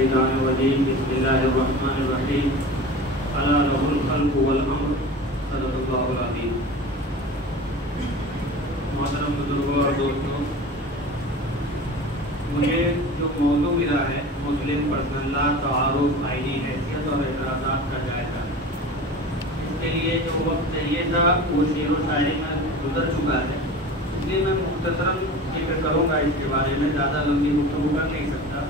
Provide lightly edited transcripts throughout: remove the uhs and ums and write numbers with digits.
मिनश्शैतानिर्रजीम बिस्मिल्लाहिर्रहमानिर्रहीम अला लहुल खल्क़ु वल अम्र सदक़ल्लाहुल अज़ीम। मोहतरम बुजुर्गों और दोस्तों, मुझे जो मौजू मिला है मुस्लिम पर्सनल लॉ तारुफ आईनी हैसियत और एतराज़ात का जायज़ा, इसके लिए जो वक्त चाहिए था वो शेर व शायरी में गुजर चुका है, इसलिए मैं मुख्तसरन जिक्र करूँगा इसके बारे में, ज़्यादा लंबी गुफ्तगू कर नहीं सकता।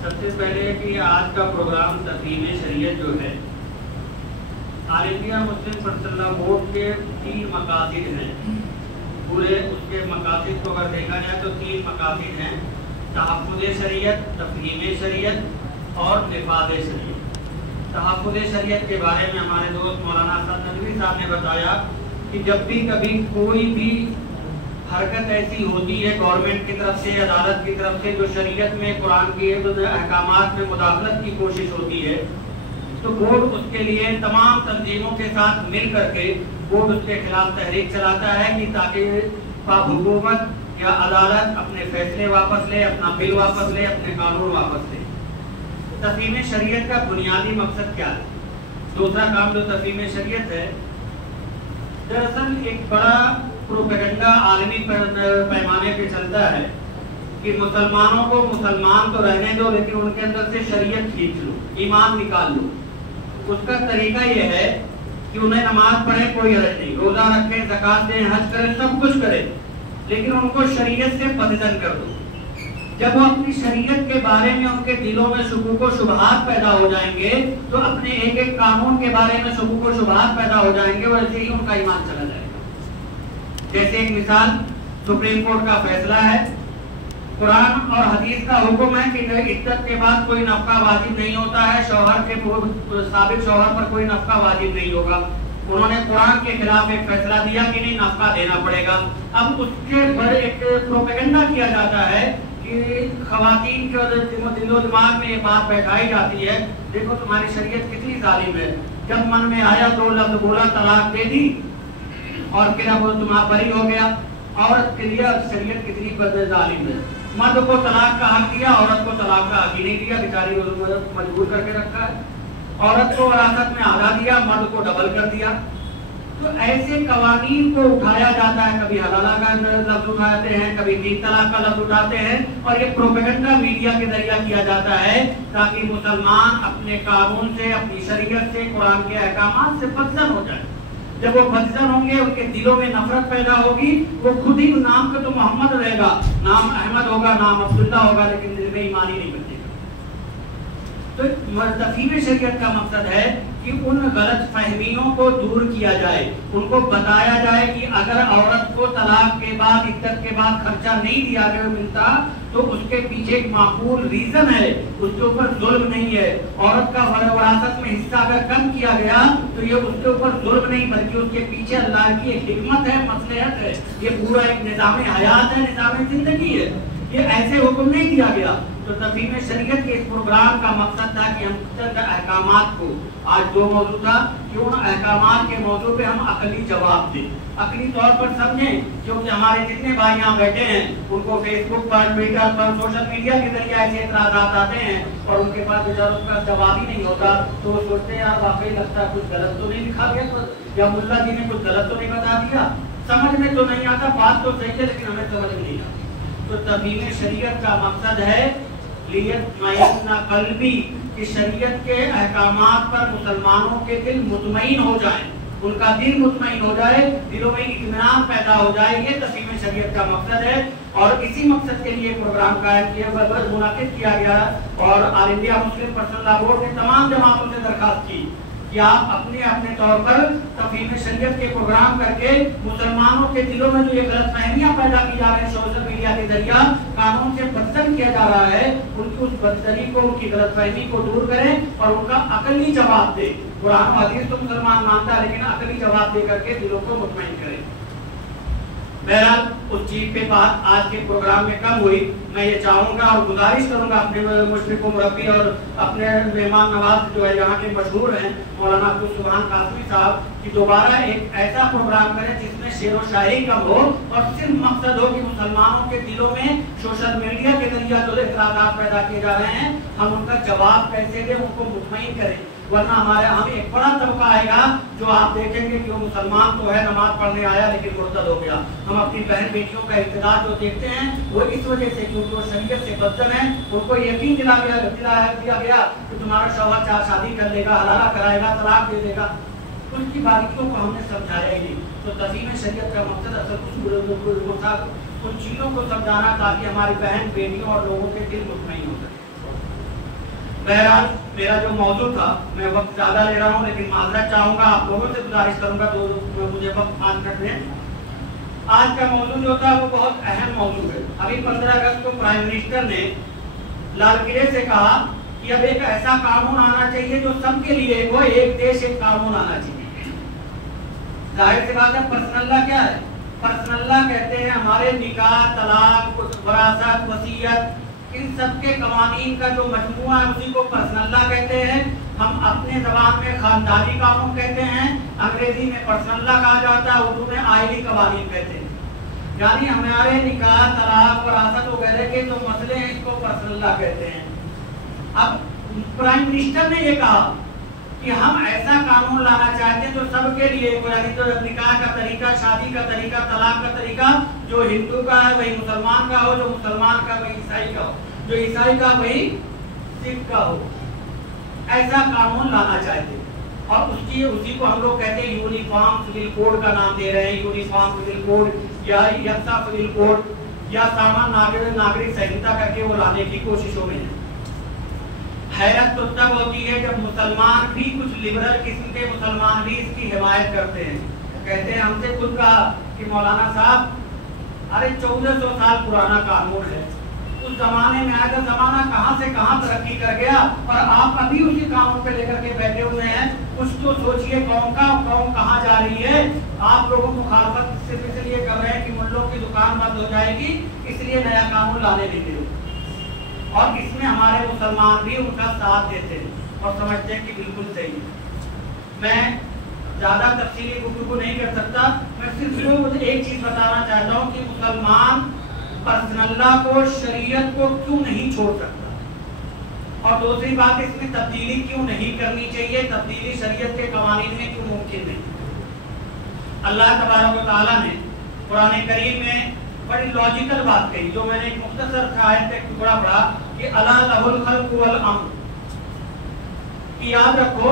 सबसे पहले कि आज का प्रोग्राम तफहीम शरीयत जो है, all India Muslim personal law board के 3 मकासद हैं। पूरे उसके मकासद को अगर देखा जाए तो 3 मकासद हैं: तहफ़्फ़ुज़ शरीयत, तफहीम शरीयत और निफ़ाज़ शरीयत। तहफ़्फ़ुज़ शरीयत के बारे में हमारे दोस्त मौलाना असद नदवी साहब ने बताया कि जब भी कभी कोई भी हरकत ऐसी होती है गवर्नमेंट की तरफ से, अदालत की तरफ से, जो शरीयत में कुरान के अहकामात में मुदाखलत की कोशिश होती है, तो बोर्ड उसके लिए तमाम तंजीमों के साथ मिल करके बोर्ड उसके खिलाफ तहरीक चलाता है कि ताकि हुकूमत या अदालत अपने फैसले वापस ले, अपना बिल वापस ले, अपने कानून वापस ले। तफहीम शरीयत का बुनियादी मकसद क्या है? दूसरा काम जो तफहीम शरीयत है, दरअसल एक बड़ा प्रोपेगेंडा आलमी पैमाने पे चलता है कि मुसलमानों को मुसलमान तो रहने दो, लेकिन उनके अंदर से शरीयत खींच लो, ईमान निकाल लो। उसका तरीका यह है कि उन्हें नमाज पढ़े कोई हर्ज नहीं, रोजा रखें, ज़कात दें, हज करें, सब कुछ करें, लेकिन उनको शरीयत से बदजन कर दो। जब वो अपनी शरीयत के बारे में उनके दिलों में शुकूक व शुबहात पैदा हो जाएंगे, तो अपने एक एक कानून के बारे में शुकूक व शुबहात पैदा हो जाएंगे, और ऐसे ही उनका ईमान चला जाएगा। जैसे एक मिसाल, सुप्रीम कोर्ट का फैसला है, कुरान और हदीस का हुक्म है कि इद्दत के बाद कोई नफका वाजिब नहीं होता है, शौहर के साबिक शौहर पर कोई नफका वाजिब नहीं होगा। उन्होंने कुरान के खिलाफ एक फैसला दिया कि नहीं, नफका देना पड़ेगा। अब उसके पर एक प्रोपेगेंडा किया जाता है कि खवातीन के दिलो दिमाग में ये बात बैठाई जाती है, देखो तुम्हारी शरीयत कितनी जालिम है, जब मन में आया 2 लफ्ज बोला, तलाक दे दी, और फिर अब तुम्हारा बरी हो गया। औरत के लिए शरीयत कितनी जालिम है, मर्द को तलाक का हक दिया, औरत को तलाक का हक ही नहीं दिया, बेचारी को मजबूर करके रखा है। औरत को विरासत में आधा दिया, मर्द को डबल कर दिया। तो ऐसे कवानीन को उठाया जाता है, कभी हलाला का लफ्ज उठाते हैं, कभी 3 तलाक का लफ्ज उठाते हैं, और ये प्रोपेगेंडा मीडिया के जरिए किया जाता है ताकि मुसलमान अपने कानून से, अपनी शरीयत से, कुरान के अहकामात से बदजन हो जाए। जब वो बदजन होंगे, उनके दिलों में नफरत पैदा होगी, वो खुद ही नाम का तो मोहम्मद रहेगा, नाम अहमद होगा, नाम अब्दुल्ला होगा, लेकिन दिल में ईमान ही नहीं बचेगा। तो तफहीम शरीयत का मकसद है कि उन गलत फहमियों को दूर किया जाए, उनको बताया जाए कि अगर औरत को तलाक के बाद, इद्दत के बाद खर्चा नहीं दिया गया मिलता, तो उसके पीछे एक माकूल रीजन है, उसके ऊपर जुल्म नहीं है। औरत का विरासत में हिस्सा अगर कम किया गया तो ये उसके ऊपर जुल्म नहीं, बल्कि उसके पीछे अल्लाह की एक हिकमत है, मसलहत है, ये पूरा एक निज़ाम हयात है, निज़ाम जिंदगी है, ये ऐसे हुक्म नहीं दिया गया। तो तफहीम शरीयत के इस प्रोग्राम का मकसद था कि हम चंद अहकामात को, आज 2 मौजू था, कि उन अहकामात के मौजू पे हम अकली जवाब दें, अकली तौर पर समझें, क्योंकि हमारे जितने भाई यहाँ बैठे हैं उनको फेसबुक पर, ट्विटर पर, सोशल मीडिया के जरिए ऐसे इतराज़ात आते हैं और उनके पास बेचारों का जवाब ही नहीं होता, तो वो सोचते हैं यार वाकई लगता है कुछ गलत तो नहीं लिखा गया, या मुल्ला जी ने कुछ गलत तो नहीं बता दिया, समझ में तो नहीं आता, बात तो सही है लेकिन हमें समझ में नहीं आता। तो तफहीम शरीयत का मकसद है लियत्मइन्ना क़ल्बी, कि शरीयत के अहकामात पर मुसलमानों के दिल मुतमईन हो जाएं, उनका दिल मुतमईन हो जाए, दिलों में इत्मीनान पैदा हो जाए, ये तफहीम शरीयत का मकसद है। और इसी मकसद के लिए प्रोग्राम कायम किया, मुनाकिद किया गया, और all India Muslim personal law board ने तमाम जमातों से दरखास्त की कि आप अपने अपने तौर पर तफहीम शरीयत के प्रोग्राम करके मुसलमानों के दिलों में जो ये गलतफहमियां पैदा की जा रही है सोशल मीडिया के जरिए, कानून से बदजन किया जा रहा है, उनकी उस बदजनी को, उनकी गलतफहमी को दूर करें और उनका अकली जवाब दे। कुरान और हदीस तो मुसलमान मानता है, लेकिन अकली जवाब दे करके दिलों को मुतमईन करें। बहरहाल उस चीज पे बात आज के प्रोग्राम में कम हुई। मैं ये चाहूंगा और गुजारिश करूंगा अपने मुशरिक मुरब्बी और अपने मेहमान नवाज जो है यहाँ के मशहूर हैं मौलाना अब्दुल सुभान कासमी साहब कि दोबारा एक ऐसा प्रोग्राम करें जिसमें शेर व शायरी कम हो और सिर्फ मकसद हो कि मुसलमानों के दिलों में सोशल मीडिया के जरिए जो इतराज़ात पैदा किए जा रहे हैं हम उनका जवाब कैसे दें, उनको मुतमईन करें। वरना हमारे हम एक बड़ा तबका आएगा जो आप देखेंगे कि वो मुसलमान तो है, नमाज पढ़ने आया लेकिन मुर्तद हो गया। हम अपनी बहन बेटियों का इख्तिलाफ जो देखते हैं वो इस वजह से क्योंकि वो शरीयत से बदतम है, उनको यकीन दिया गया कि तुम्हारा शौहर चार शादी कर लेगा, हलाला कराएगा, तलाक दे देगा। उसकी बारीकियों को हमने समझाया ही नहीं। तो तज़ीम शरीयत का मकसद असल उन चीज़ों को समझाना ताकि हमारी बहन बेटियों और लोगों के दिल मुतमईन हो सके। बहरहाल मेरा जो मौजू था, मैं वक्त ज़्यादा ले रहा हूँ लेकिन माजरत चाहूँगा, आप लोगों से गुजारिश करूँगा तो मुझे वक्त 5 मिनट दें। आज का मौजू जो था वो बहुत अहम मौजू है। अभी 15 अगस्त को प्राइम मिनिस्टर ने लाल किले से कहा कि अब एक ऐसा कानून आना चाहिए जो सबके लिए हो, एक देश एक कानून आना चाहिए। जाहिर सी बात है, पर्सनल लॉ क्या है? पर्सनल लॉ कहते हैं हमारे निकाह, तलाक, वरासत, वसीयत, इन सब के कवानीन का जो मजमुआ है उसी को पर्सनल लॉ कहते हैं। हम अपने ज़बान में खानदानी कानून कहते हैं, अंग्रेजी में पर्सनल लॉ कहा जाता है, उर्दू में आइली कवानीन कहते हैं। यानी हमारे निकाह, तलाक, वरासत वगैरह के जो मसले हैं इसको पर्सनल लॉ कहते हैं। अब प्राइम मिनिस्टर ने ये कहा कि हम ऐसा कानून लाना चाहते हैं जो सबके लिए, यानी तो निकाह का तरीका, शादी का तरीका, तलाक का तरीका जो हिंदू का है वही मुसलमान का हो, जो मुसलमान का वही ईसाई का हो, जो ईसाई का वही सिख का हो। ऐसा कानून लाना चाहते हैं और उसी को हम लोग कहते हैं यूनिफॉर्म सिविल कोड का नाम दे रहे हैं। यूनिफॉर्म सिविल कोड या यकसा सिविल कोड या सामान्य नागरिक संहिता करके वो लाने की कोशिशों में है। हैरत तो तब होती है जब मुसलमान भी, कुछ लिबरल किस्म के मुसलमान भी इसकी हिमायत करते हैं। कहते हैं, हमसे खुद कहा कि मौलाना साहब अरे 1400 साल पुराना कानून है, उस जमाने में आया जमाना कहां से कहां तरक्की कर गया और आप अभी उसी कानून पे लेकर के बैठे हुए हैं। कुछ तो सोचिए, कौम कहां जा रही है। आप लोगों को मुखालफत सिर्फ इसलिए कर रहे हैं कि मुल्लों की दुकान बंद हो जाएगी, इसलिए नया कानून लाने नहीं दे। और इसमें हमारे मुसलमान भी उनका साथ देते हैं और समझते हैं कि बिल्कुल सही है। मैं ज्यादा तफसीली गुफ्तगू नहीं कर सकता, मैं सिर्फ एक चीज बताना चाहता हूँ कि मुसलमान पर्सनल लॉ को, शरीयत को क्यों नहीं छोड़ सकता और दूसरी बात इसमें तब्दीली क्यों नहीं करनी चाहिए, तब्दीली शरीयत के कवानीन में क्यों मुमकिन नहीं। अल्लाह तबारक व तआला ने कुरान करीम में बड़ी लॉजिकल बात कही, जो मैंने एक मुख्तसर आयत का टुकड़ा पढ़ा कि अला लहुल खल्क़ वल अम्र, कि याद रखो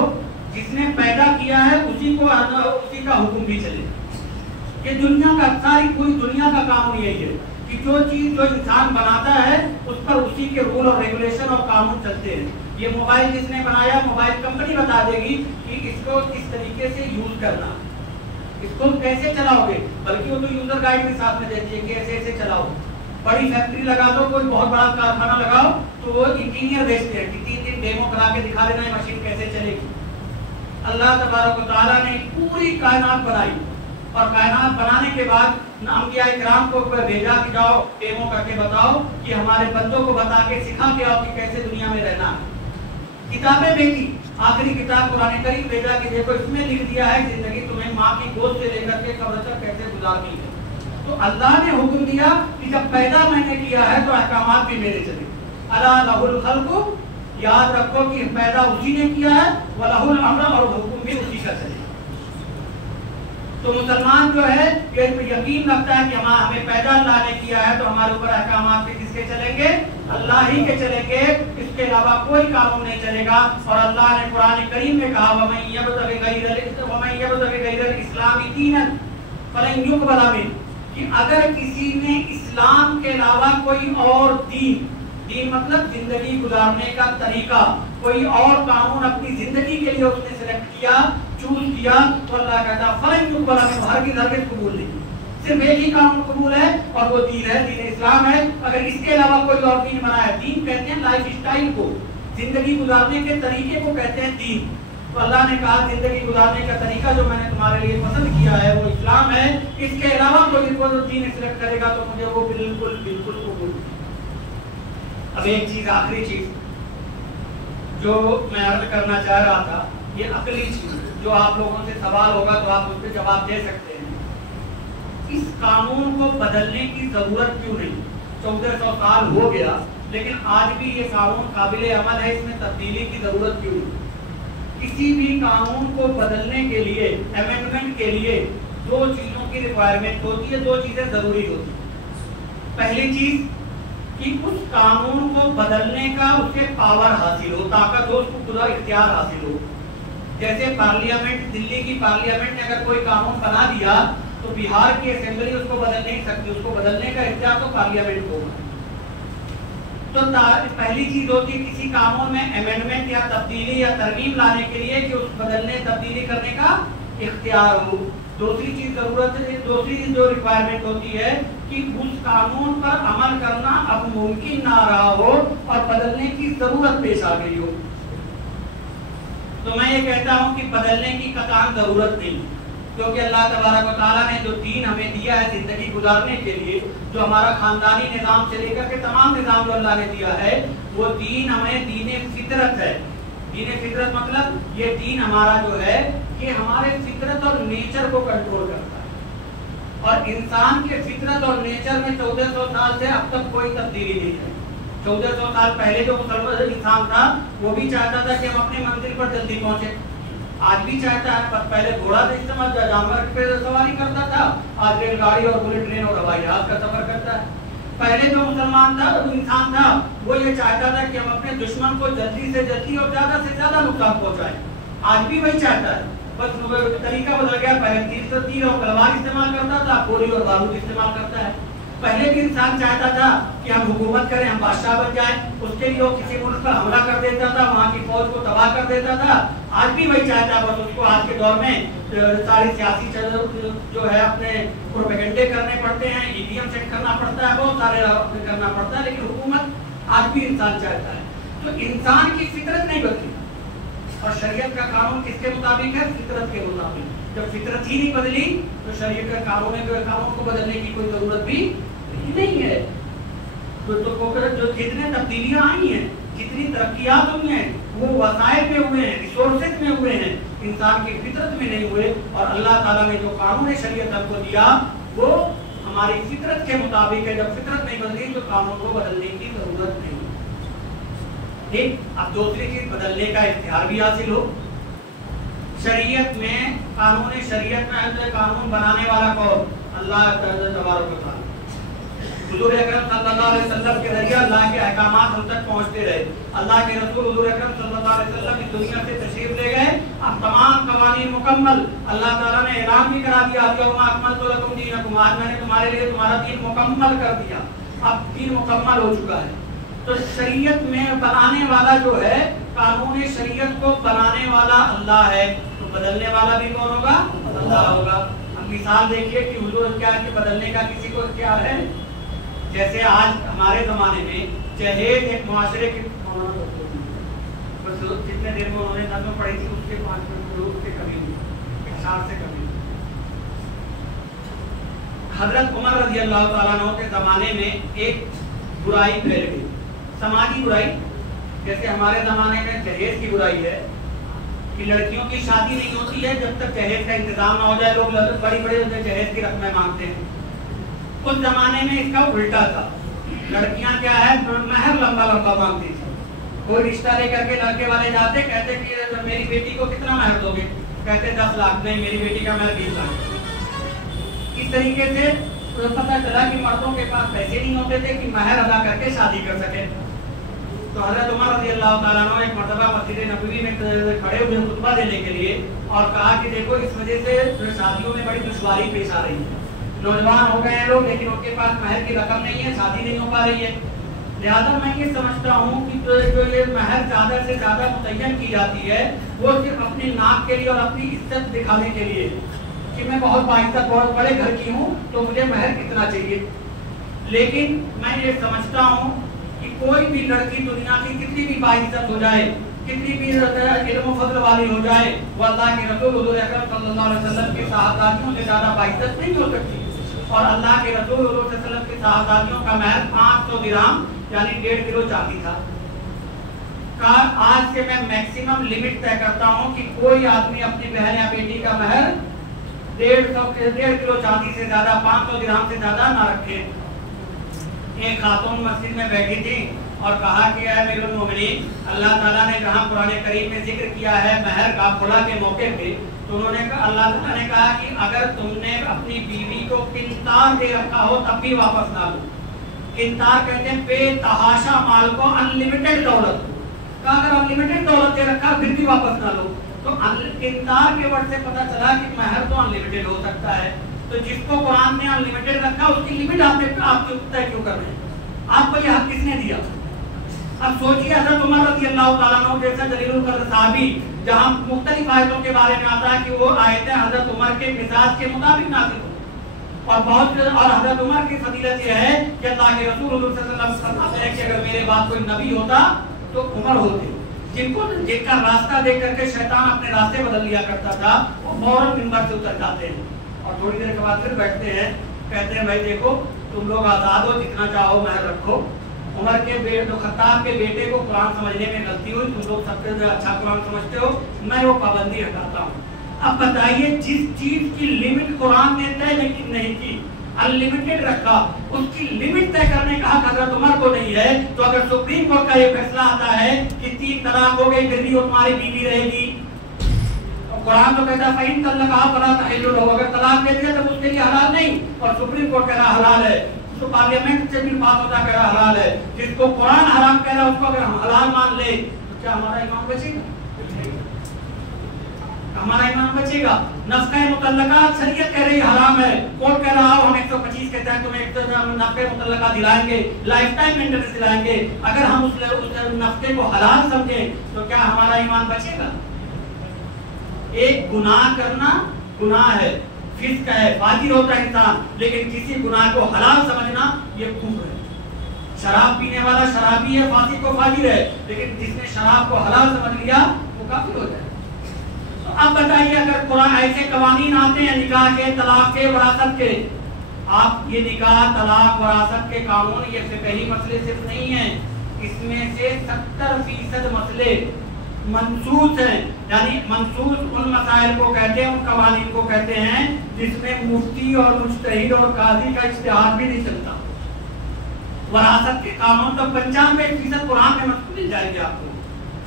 जिसने पैदा किया है उसी का हुक्म भी चले। ये दुनिया का, सारी पूरी दुनिया का कानून यही है कि जो चीज जो इंसान बनाता है उस पर उसी के रूल और रेगुलेशन और कानून चलते हैं। ये मोबाइल जिसने बनाया, मोबाइल कंपनी बता देगी कि इसको किस तरीके से यूज करना, इसको कैसे चलाओगे, बल्कि वो तो यूजर गाइड भी साथ में देती है कि ऐसे ऐसे चलाओ। बड़ी फैक्ट्री लगा दो, कोई बहुत बड़ा कारखाना लगाओ तो वो इंजीनियर भेजते हैं कि 3 दिन डेमो करा के दिखा देना है मशीन कैसे चलेगी। अल्लाह तबारक व तआला ने पूरी कायनात बनाई और कायनात बनाने के बाद अंबिया इकराम को भेजा कि जाओ डेमो करके बताओ कि हमारे बंदों को बता के सिखा के आओ कि कैसे दुनिया में रहना है। किताबें भेजी, आखिरी किताब कुरान करीम भेजा कि देखो इसमें लिख दिया है जिंदगी तुम्हें माँ की गोद से लेकर के कब्र तक कैसे गुजारनी है। तो अल्लाह ने हुक्म दिया कि जब पैदा मैंने किया है तो अहकामात भी मेरे चले। अला लहुल खल्क़ु, याद रखो कि पैदा उसी ने किया है, व लहुल अम्र, और हुक्म भी उसी का चले। तो मुसलमान जो है ये यकीन रखता है कि हमें पैदा अल्लाह ने किया है तो हमारे ऊपर अहकामात भी किसके चलेंगे, अल्लाह ही के चलेंगे, इसके अलावा कोई कानून नहीं चलेगा। और अल्लाह ने कुरान करीम में कहा वमन यब्तगि गैरल इस्लामी दीनन फलन युक़बल मिन्हु, कि अगर किसी ने इस्लाम के अलावा कोई और दीन मतलब जिंदगी गुजारने का तरीका, कोई और कानून अपनी जिंदगी के लिए उसने सिलेक्ट किया, चूज किया, तो अल्लाह कहता फलन युक़बल मिन्हु, हरगिज़ कबूल नहीं। सिर्फ एक ही कानून कबूल है और वो दीन है, दीन इस्लाम है। अगर इसके अलावा कोई और दीन बनाया, दीन कहते हैं लाइफ स्टाइल को, जिंदगी गुजारने के तरीके को कहते हैं दीन। تو اللہ نے کہا زندگی گزارنے کا طریقہ جو میں نے تمہارے لیے پسند کیا ہے وہ اسلام ہے، اس کے علاوہ کوئی دین سلیکٹ کرے گا تو مجھے وہ بالکل بالکل قبول نہیں۔ اب ایک چیز، آخری چیز جو میں عرض کرنا چاہ رہا تھا، یہ عقلی چیز جو آپ لوگوں سے سوال ہوگا تو آپ اس پہ جواب دے سکتے ہیں۔ اس قانون کو بدلنے کی ضرورت کیوں نہیں؟ 1400 سال ہو گیا لیکن آج بھی یہ قانون قابل عمل ہے، اس میں تبدیلی کی ضرورت کیوں نہیں؟ کسی بھی قانون کو بدلنے کے لیے، امینڈمنٹ کے لیے دو چیزوں کی ریکوائرمنٹ ہوتی ہے، دو چیزیں ضروری ہوتی ہیں۔ پہلی چیز کہ اس قانون کو بدلنے کا اسے پاور حاصل ہو، طاقت ہو، اس کو خدا اختیار حاصل ہو۔ جیسے پارلیمنٹ، دلی کی پارلیمنٹ نے اگر کوئی قانون بنا دیا تو بہار کی اسمبلی اس کو بدل نہیں سکتی، اس کو بدلنے کا اختیار تو پارلیمنٹ کو ہوگا۔ تو پہلی چیز ہوتی ہے کسی قانون میں امینڈمنٹ یا تبدیلی یا ترمیم لانے کے لیے کہ اس بدلنے تبدیلی کرنے کا اختیار ہو۔ دوسری چیز ضرورت ہے، دوسری چیز جو ریکوائرمنٹ ہوتی ہے کہ اس قانون پر عمل کرنا اب ممکن نہ رہا ہو اور بدلنے کی ضرورت پیش آ گئی ہو۔ تو میں یہ کہتا ہوں کہ بدلنے کی قطعاً ضرورت نہیں، کیونکہ اللہ تبارک و تعالیٰ نے جو دین ہمیں دیا ہے زندگی گزارنے کے لیے، جو ہمارا خاندانی نظام سے لے کر کے تمام نظام جو اللہ نے دیا ہے، وہ دین ہمیں دین فطرت ہے۔ دین فطرت مطلب یہ دین ہمارا جو ہے کہ ہمارے فطرت اور نیچر کو کنٹرول کرتا ہے، اور انسان کے فطرت اور نیچر میں 1400 سال سے اب تک کوئی تبدیلی نہیں ہے۔ 1400 سال پہلے جو مسلمان انسان تھا وہ بھی چاہتا تھا کہ ہم اپنی منزل پر جلدی پہنچے، آج بھی چاہتا ہے۔ پہلے گھوڑا کا استعمال جانور پہ سواری کرتا تھا، آج ریل گاڑی اور بلٹ ٹرین اور ہوائی جہاز کا سفر کرتا ہے۔ پہلے جو مسلمان تھا، انسان تھا، وہ یہ چاہتا تھا کہ ہم اپنے دشمن کو جلدی سے جلدی اور زیادہ سے زیادہ نقصان پہنچائیں، آج بھی وہی چاہتا ہے، بس طریقہ بدل گیا۔ پہلے تیر اور تلوار استعمال کرتا تھا، گولی اور بارود استعمال کرتا ہے۔ پہلے بھی انسان چاہتا تھا کہ ہم حکومت کریں، ہم بادشاہ بن جائیں، اس کے لیے وہ کسی ملک پر حملہ کر دیتا تھا، وہاں کی فوج کو تباہ کر دیتا تھا، آج بھی وہی چاہتا ہے، بس اس کو آج کے دور میں ساری سیاسی جو ہے اپنے پروپیگنڈے کرنے پڑتے ہیں، ای وی ایم سیٹ کرنا پڑتا ہے، بہت سارے کرنا پڑتا ہے، لیکن حکومت آج بھی انسان چاہتا ہے۔ تو انسان کی فطرت نہیں بدلی، اور شریعت کا قانون کس کے مطابق ہے؟ فطرت کے مطابق۔ جب فطرت ہی نہیں بدلی تو شریعت کا قانون کو بدلنے کی کوئی ضرورت بھی نہیں ہے۔ تو جو جتنے تبدیلیاں آئی ہیں، جتنی ترقیات ہوئی ہیں، وہ وسائل میں ہوئے ہیں، ریسورسز میں ہوئے ہیں، انسان کی فطرت میں نہیں ہوئے۔ اور اللہ تعالیٰ نے جو قانون شریعت ہم کو دیا وہ ہماری فطرت کے مطابق ہے۔ جب فطرت نہیں بدلی تو قانون کو بدلنے کی ضرورت نہیں۔ ٹھیک، اب دوسری چیز بدلنے کا اختیار بھی حاصل ہو۔ شریعت میں قانون شریعت میں قانون بنانے والا کون؟ اللہ تبارک و تعالیٰ۔ حضور اکرم صلی اللہ علیہ وسلم کے ذریعے اللہ کے احکامات ہم تک پہنچتے رہے۔ اللہ کے رسول حضور اکرم صلی اللہ علیہ وسلم اس دنیا سے تشریف لے گئے، اب تمام قوانین مکمل، اللہ تعالیٰ نے اعلان بھی کرا دیا، الیوم اکملت لکم دینکم، آج میں نے تمہارے لیے تمہارا دین مکمل کر دیا، اب دین مکمل ہو چکا ہے۔ تو شریعت میں بنانے والا جو ہے، قانون شریعت کو بنانے والا اللہ ہے، تو بدلنے والا بھی کون ہوگا؟ اللہ ہوگا۔ اب مثال دیکھیے کہ حضور کیا ہے کہ بدلنے کا کسی کو اختیار ہے؟ جیسے آج ہمارے زمانے میں جہیز ایک معاشرے کے جتنے دیر میں انہوں نے نظم پڑھی تھی اس کے 5 منٹ اس سے کمی ہوئی، 4 سے کمی ہوئی۔ حضرت عمر رضی اللہ تعالیٰ عنہ کے زمانے میں ایک برائی پھیل گئی، سماجی برائی۔ جیسے ہمارے زمانے میں جہیز کی برائی ہے کہ لڑکیوں کی شادی نہیں ہوتی ہے جب تک جہیز کا انتظام نہ ہو جائے، لوگ بڑی بڑی جہیز کی رقمیں مانگتے ہیں۔ اس زمانے میں اس کا الٹا تھا، لڑکیاں کیا ہے مہر لمبا لمبا مانگتی تھی۔ کوئی رشتہ لے کر کے لڑکے والے جاتے، کہتے کہ میری بیٹی کو کتنا مہر دو گے؟ کہتے 10 لاکھ۔ نہیں، میری بیٹی کا مہر 20 لاکھ۔ اس طریقے سے پتہ چلا کہ مردوں کے پاس پیسے نہیں ہوتے تھے کہ مہر ادا کر کے شادی کر سکے۔ تو حضرت عمر رضی اللہ تعالیٰ عنہ ایک مرتبہ مسجد نبوی میں کھڑے ہوئے خطبہ دینے کے لیے، اور کہا کہ دیکھو اس وجہ سے شادیوں میں بڑی دشواری پیش آ رہی ہے، نوجوان ہو گئے ہیں لوگ لیکن ان کے پاس مہر کی رقم نہیں ہے، شادی نہیں ہو پا رہی ہے۔ لہٰذا میں یہ سمجھتا ہوں کہ جو یہ مہر زیادہ سے زیادہ متعین کی جاتی ہے وہ صرف اپنے نام کے لیے اور اپنی عزت دکھانے کے لیے کہ میں بہت باعزت بہت بڑے گھر کی ہوں تو مجھے مہر کتنا چاہیے۔ لیکن میں یہ سمجھتا ہوں کہ کوئی بھی لڑکی دنیا کی کتنی بھی باعزت ہو جائے، कितनी भी इल्म फضل वाली हो जाए, वो अल्लाह के रसूल हुजूर अकरम सल्लल्लाहु अलैहि वसल्लम की साहबादियों से ज्यादा बाइज्जत नहीं हो सकती। और अल्लाह के रसूल हुजूर सल्लल्लाहु अलैहि वसल्लम की साहबादियों का महर 500 दिरहम यानी 1.5 किलो चांदी था। आज से मैं मैक्सिमम लिमिट तय करता हूँ कि कोई आदमी अपनी बहन या बेटी का महर 1.5 किलो चांदी से ज्यादा 500 दिरहम से ज्यादा ना रखे। एक खातून मस्जिद में बैठी थी और कहा कि है मेरे मोमिनीन, अल्लाह ताला ने जहाँ कुरान करीम में जिक्र किया है महर का खुला के मौके पे, तो उन्होंने अल्लाह ताला ने कहा कि अगर तुमने अपनी बीवी को किंतार दे रखा हो तब भी वापस ना लो। किंतार कहते हैं बेतहाशा माल को, अनलिमिटेड दौलत का, अगर अनलिमिटेड दौलत दे रखा फिर भी वापस ना लो। तो किंतार के वर्ड से पता चला कि महर तो अनलिमिटेड हो सकता है। तो जिसको कुरान ने अनलिमिटेड रखा उसकी लिमिट आपने तय क्यों कर रहे हैं? आपको यह हक किसने दिया? अब सोचिए हज़रत उमर रज़ी अल्लाह ताला अन्हु जैसा जलीलुल क़द्र सहाबी, जहां मुख्तलिफ आयतों के बारे में आता है कि वो आयतें हज़रत उमर के मिजाज के मुताबिक नाज़िल हुई। और हज़रत उमर की फजीलत ये है कि अल्लाह के रसूल सल्लल्लाहु अलैहि वसल्लम फरमाते हैं कि अगर मेरे बाद कोई नबी होता तो उमर होते, जिनका रास्ता देख करके शैतान अपने रास्ते बदल लिया करता था, वो फौरन मिंबर से उतर जाते हैं और थोड़ी देर के बाद फिर बैठते हैं, कहते हैं भाई देखो तुम लोग आजाद हो, जितना चाहो महर रखो। उमर के खत्ताब के बेटे को कुरान समझने में गलती हुई, तुम लोग सबसे अच्छा कुरान समझते हो, मैं वो पाबंदी हटाता हूँ। अब बताइए जिस चीज की लिमिट कुरान ने तय नहीं की, अनलिमिटेड रखा, उसकी लिमिट तय करने का हक हज़रत उमर को नहीं है। तो अगर सुप्रीम कोर्ट का ये फैसला आता है कि 3 तलाक हो गई फिर भी वो तुम्हारी बीवी रहेगी, तो कुरान तो कहता है फ़इन तल्लक़हा फ़ला तहिल्लु लहू, अगर तलाक दे दिया तब उसके लिए हलाल नहीं, और सुप्रीम कोर्ट कह रहा हलाल है, तो पार्लियामेंट से भी पास होता कह रहा हलाल है। जिसको कुरान हराम कह रहा उसको अगर हम हलाल मान ले तो क्या हमारा ईमान बचेगा? हमारा ईमान बचेगा? नफ़क़े मुतल्लक़ात शरीयत कह रही हराम है, कोर्ट कह रहा हम 125 के तहत तुम्हें नफ़क़े मुतल्लक़ात दिलाएंगे, लाइफ टाइम मेंटेनेंस दिलाएंगे। अगर हम उस नफ़क़े को हलाल समझें तो क्या हमारा ईमान बचेगा? एक गुनाह करना गुनाह है, फिस्क है, फाजिर होता है इंसान, लेकिन किसी गुनाह को हलाल समझना ये कुफ्र है। शराब पीने वाला शराबी है, फासिक को फाजिर है, लेकिन जिसने शराब को हलाल समझ लिया वो काफिर हो जाए। तो अब बताइए अगर कुरान ऐसे कवानीन आते हैं निकाह के, तलाक के, वरासत के, आप ये निकाह तलाक वरासत के कानून ये फिक़ही मसले सिर्फ नहीं है, इसमें से 70% मसले मंसूस है। यानी मंसूस उन मसाइल को कहते हैं, उन कवानीन को कहते हैं जिसमें मुफ्ती और मुज्तहिद और काजी का इज्तिहाद भी नहीं चलता। वरासत के कानून तो 95% कुरान में मिल जाएंगे आपको।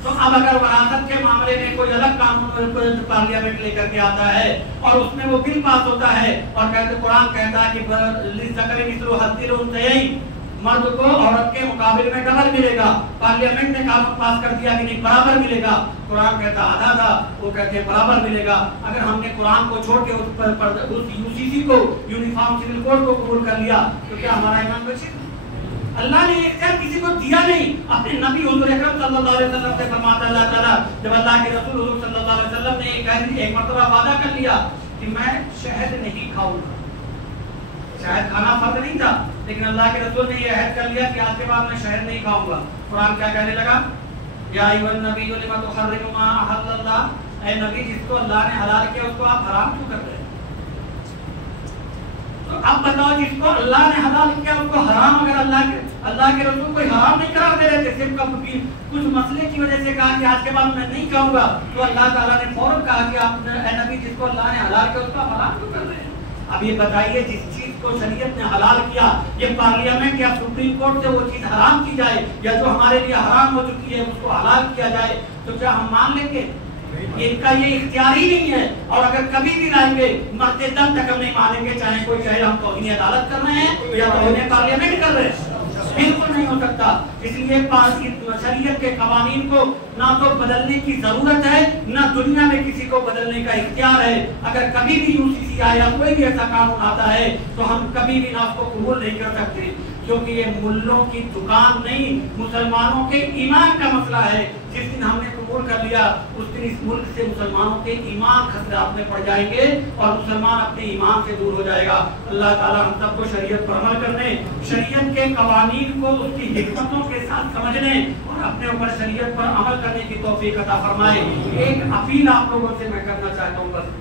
तो अब अगर वरासत के मामले में कोई अलग कानून पार्लियामेंट लेकर के आता है और उसमें वो बिल पास होता है और कहते कुरान कहता है कि लिज़्ज़करि मिस्लु हज़्ज़िल उन्सयैन, मर्द को औरत के मुकाबले में डबल मिलेगा। पार्लियामेंट ने कानून पास कर दिया कि नहीं बराबर मिलेगा, कुरान कहता आधा था, वो कहते हैं बराबर मिलेगा। अगर हमने कुरान को छोड़ के उस यूसीसी को, यूनिफॉर्म सिविल कोड को कबूल कर लिया तो क्या हमारा ईमान बचेगा? अल्लाह ने इख्तियार किसी को दिया नहीं। अपने नबी हुजूर अकरम सल्लल्लाहु अलैहि वसल्लम से फरमाता अल्लाह ताला, जब अल्लाह के रसूल हुजूर सल्लल्लाहु अलैहि वसल्लम ने एक मर्तबा वादा कर लिया कि मैं शहद नहीं खाऊंगा, शहद खाना फर्ज नहीं था, लेकिन अल्लाह के रसूल ने यह अहद कर लिया कि आज के बाद मैं शहद नहीं खाऊंगा। कुरान क्या कहने लगा? या अय्युहन नबी लिमा तुहर्रिमु मा अहल्लल्लाह, ऐ नबी जिसको अल्लाह ने हलाल किया उसको आप हराम क्यों कर रहे हैं? तो अब बताओ जिसको अल्लाह ने हलाल किया उसको हराम अगर अल्लाह के रसूल कोई हराम नहीं करार दे रहे थे, सिर्फ कुछ मसले की वजह से कहा कि आज के बाद मैं नहीं खाऊंगा, तो अल्लाह ताला ने फौरन कहा कि आप ऐ नबी जिसको अल्लाह ने हलाल किया उसको हराम क्यों कर रहे हैं? अब ये बताइए जिस चीज को शरीयत ने हलाल किया, ये पार्लियामेंट या सुप्रीम कोर्ट से वो चीज हराम की जाए या जो हमारे लिए हराम हो चुकी है उसको हलाल किया जाए, तो क्या हम मान लेंगे? इनका ये इख्तियार ही नहीं है। और अगर कभी भी लाएंगे मरते दम तक हम नहीं मानेंगे, चाहे कोई चाहे हम तौहीन अदालत कर रहे हैं या तौहीन पार्लियामेंट कर रहे हैं, बिल्कुल नहीं हो सकता। इसलिए शरीयत के कवानीन को ना तो बदलने की जरूरत है, ना दुनिया में किसी को बदलने का इख्तियार है। अगर कभी भी यूसीसी आया कोई भी ऐसा कानून आता है तो हम कभी भी ना उसको कबूल नहीं कर सकते, کیونکہ یہ ملوں کی دکان نہیں، مسلمانوں کے ایمان کا مسئلہ ہے۔ جس دن ہم نے قبول کر لیا اس دن اس ملک سے مسلمانوں کے ایمان خطرات میں پڑ جائیں گے اور مسلمان اپنے ایمان سے دور ہو جائے گا۔ اللہ تعالی ہم سب کو شریعت پر عمل کرنے، شریعت کے قوانین کو اس کی حکمتوں کے ساتھ سمجھنے اور اپنے اوپر شریعت پر عمل کرنے کی توفیق عطا فرمائے۔ ایک اپیل آپ لوگوں سے میں کرنا چاہتا ہوں، بس